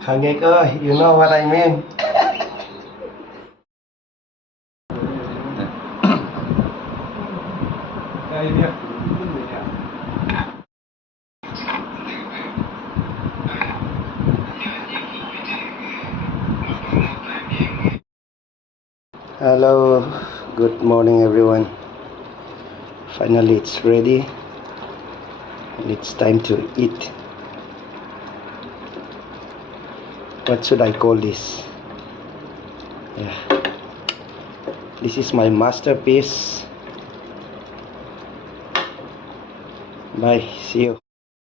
Hangeko, you know what I mean? Hello, good morning everyone. Finally it's ready and it's time to eat. What should I call this? Yeah, this is my masterpiece. Bye, see you.